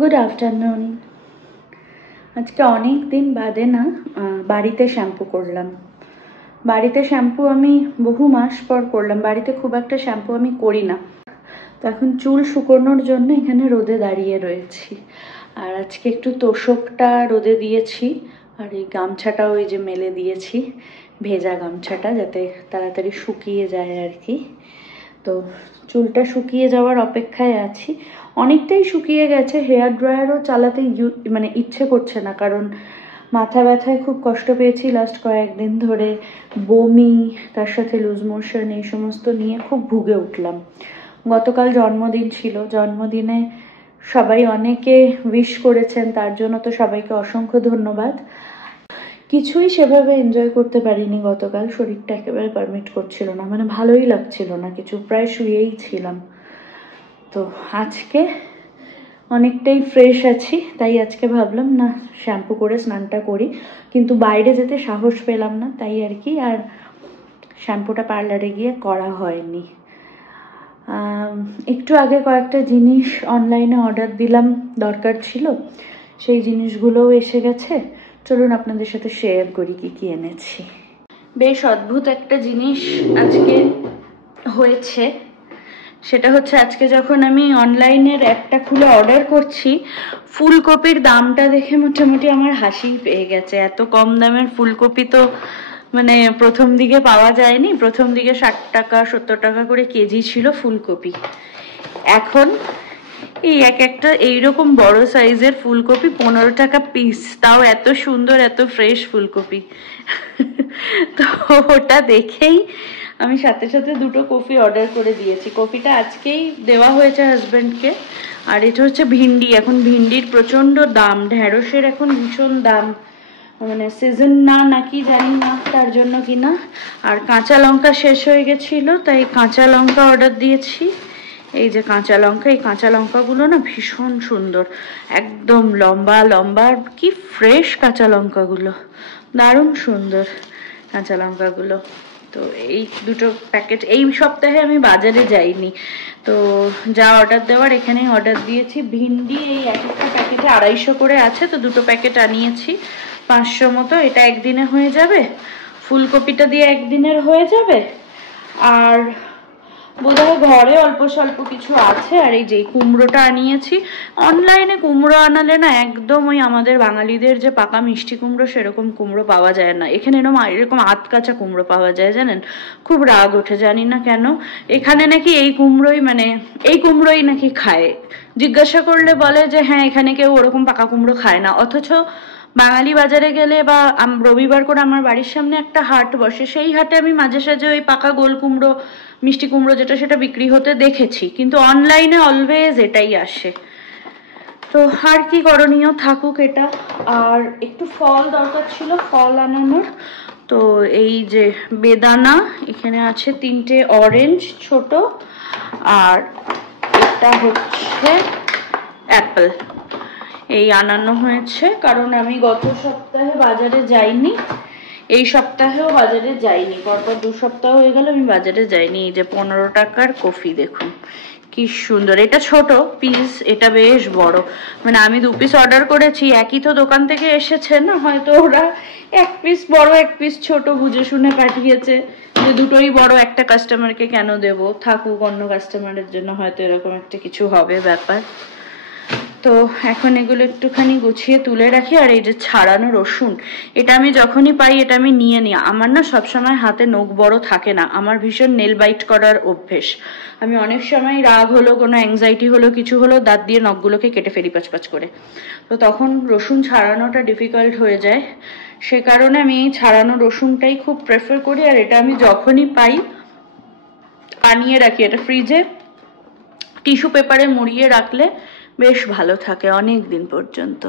Good afternoon. আজকে অনেক দিন বাদে না বাড়িতে শ্যাম্পু করলাম। বাড়িতে শ্যাম্পু আমি বহু মাস পর করলাম। বাড়িতে খুব একটা শ্যাম্পু আমি করি না। তো এখন চুল শুকোনোর জন্য এখানে রোদে দাঁড়িয়ে রয়েছি। আর আজকে একটু তোষকটা রোদে দিয়েছি, আর এই গামছাটাও ওই যে মেলে দিয়েছি, ভেজা গামছাটা, যাতে তাড়াতাড়ি শুকিয়ে যায় আর কি। তো চুলটা শুকিয়ে যাওয়ার অপেক্ষায় আছি। অনেকটাই শুকিয়ে গেছে, হেয়ার ড্রায়ারও চালাতে ইচ্ছে করছে না, কারণ মাথা ব্যথায় খুব কষ্ট পেয়েছি লাস্ট কয়েকদিন ধরে। বমি, তার সাথে লুজ মোশন, এই সমস্ত নিয়ে খুব ভুগে উঠলাম। গতকাল জন্মদিন ছিল, জন্মদিনে সবাই অনেকে উইশ করেছেন, তার জন্য তো সবাইকে অসংখ্য ধন্যবাদ। কিছুই সেভাবে এনজয় করতে পারিনি গতকাল, শরীরটা একেবারে পারমিট করছিল না, ভালোই লাগছিল না কিছু, প্রায় শুয়েই ছিলাম। তো আজকে অনেকটাই ফ্রেশ আছি, তাই আজকে ভাবলাম না শ্যাম্পু করে স্নানটা করি, কিন্তু বাইরে যেতে সাহস পেলাম না, তাই আর কি আর শ্যাম্পুটা পার্লারে গিয়ে করা হয়নি। একটু আগে কয়েকটা জিনিস অনলাইনে অর্ডার দিলাম, দরকার ছিল, সেই জিনিসগুলোও এসে গেছে। চলুন আপনাদের সাথে শেয়ার করি কি কি এনেছি। বেশ অদ্ভুত একটা জিনিস আজকে হয়েছে। সেটা হচ্ছে, আজকে যখন আমি অনলাইনের অ্যাপটা খুলে অর্ডার করছি, ফুলকপির দামটা দেখে মোটামুটি আমার হাসিই পেয়ে গেছে। এত কম দামের ফুলকপি তো প্রথম দিকে পাওয়া যায়নি। প্রথম দিকে 60 টাকা 70 টাকা করে কেজি ছিল ফুলকপি। এখন এই একটা এইরকম বড় সাইজের ফুলকপি 15 টাকা পিস, তাও এত সুন্দর এত ফ্রেশ ফুলকপি। তো ওটা দেখেই আমি সাথে সাথে দুটো কফি অর্ডার করে দিয়েছি। কফিটা আজকেই দেওয়া হয়েছে হাজব্যান্ডকে। আর এটা হচ্ছে ভিন্ডি। এখন ভিন্ডির প্রচন্ড দাম, ঢেঁড়সের এখন ভীষণ দাম, সিজন না নাকি জানি না, তার জন্য কিনা। আর কাঁচা লঙ্কা শেষ হয়ে গেছিল, তাই কাঁচা লঙ্কা অর্ডার দিয়েছি। এই যে কাঁচা লঙ্কা, এই কাঁচা লঙ্কাগুলো না ভীষণ সুন্দর, একদম লম্বা লম্বা, কি ফ্রেশ কাঁচা লঙ্কাগুলো, দারুণ সুন্দর কাঁচা লঙ্কাগুলো। তো এই দুটো প্যাকেট, এই সপ্তাহে আমি বাজারে যাইনি, তো যা অর্ডার দেওয়ার এখানেই অর্ডার দিয়েছি। ভিন্ডি এই এক একটা প্যাকেটে 250 করে আছে, তো দুটো প্যাকেট আনিয়েছি, 500 মতো। এটা একদিনে হয়ে যাবে, ফুলকপিটা দিয়ে একদিনের হয়ে যাবে। আর বোধহয় ঘরে অল্প স্বল্প কিছু আছে। আর এই যে কুমড়োটা আনিয়েছি। অনলাইনে কুমড়ো আনালে না একদম ওই আমাদের বাঙালিদের যে পাকা মিষ্টি কুমড়ো সেরকম কুমড়ো পাওয়া যায় না। এখানে এরকম আধ কাঁচা কুমড়ো পাওয়া যায়, জানেন, খুব রাগ ওঠে, জানি না কেন। এখানে নাকি এই কুমড়োই নাকি খায়। জিজ্ঞাসা করলে বলে যে হ্যাঁ, এখানে কেউ ওরকম পাকা কুমড়ো খায় না। অথচ বাঙালি বাজারে গেলে বা রবিবার করে আমার বাড়ির সামনে একটা হাট বসে, সেই হাটে আমি মাঝে সাঝে ওই পাকা গোল কুমড়ো, মিষ্টি কুমড়ো যেটা, সেটা বিক্রি হতে দেখেছি, কিন্তু অনলাইনে অলওয়েজ এটাই আসে। তো আর কি করণীয়, থাকুক এটা। আর একটু ফল দরকার ছিল, ফল আনানোর। তো এই যে বেদানা, এখানে আছে 3টে অরেঞ্জ ছোট, আর এটা হচ্ছে অ্যাপেল, এই আনানো হয়েছে। কারণ আমি গত সপ্তাহে বাজারে যাইনি, এই সপ্তাহেও বাজারে যাইনি, পরপর 2 সপ্তাহ হয়ে গেল আমি বাজারে যাইনি। এই যে 15 টাকার কফি, দেখুন কি সুন্দর। এটা ছোট পিস, এটা বেশ বড়, আমি 2 পিস অর্ডার করেছি, একই তো দোকান থেকে এসেছে না, হয়তো ওরা 1 পিস বড় 1 পিস ছোট বুঝে শুনে পাঠিয়েছে, যে দুটোই বড়, একটা কাস্টমারকে কেন দেব, থাকুক অন্য কাস্টমারের জন্য, হয়তো এরকম একটা কিছু হবে ব্যাপার। তো এখন এগুলো একটুখানি গুছিয়ে তুলে রাখি। আর এই যে ছাড়ানো রসুন, এটা আমি যখনই পাই এটা আমি নিয়ে নিই। আমার না সবসময় হাতে নখ বড় থাকে না, আমার ভীষণ নেল বাইট করার অভ্যেস। আমি অনেক সময় রাগ হলো, কোনো অ্যাংজাইটি হলো, কিছু হলো, দাঁত দিয়ে নখগুলোকে কেটে ফেলি পাচপাচ করে। তো তখন রসুন ছাড়ানোটা ডিফিকাল্ট হয়ে যায়, সে কারণে আমি এই ছাড়ানো রসুনটাই খুব প্রেফার করি। আর এটা আমি যখনই পাই আনিয়ে রাখি, এটা ফ্রিজে টিস্যু পেপারে মুড়িয়ে রাখলে বেশ ভালো থাকে অনেক দিন পর্যন্ত।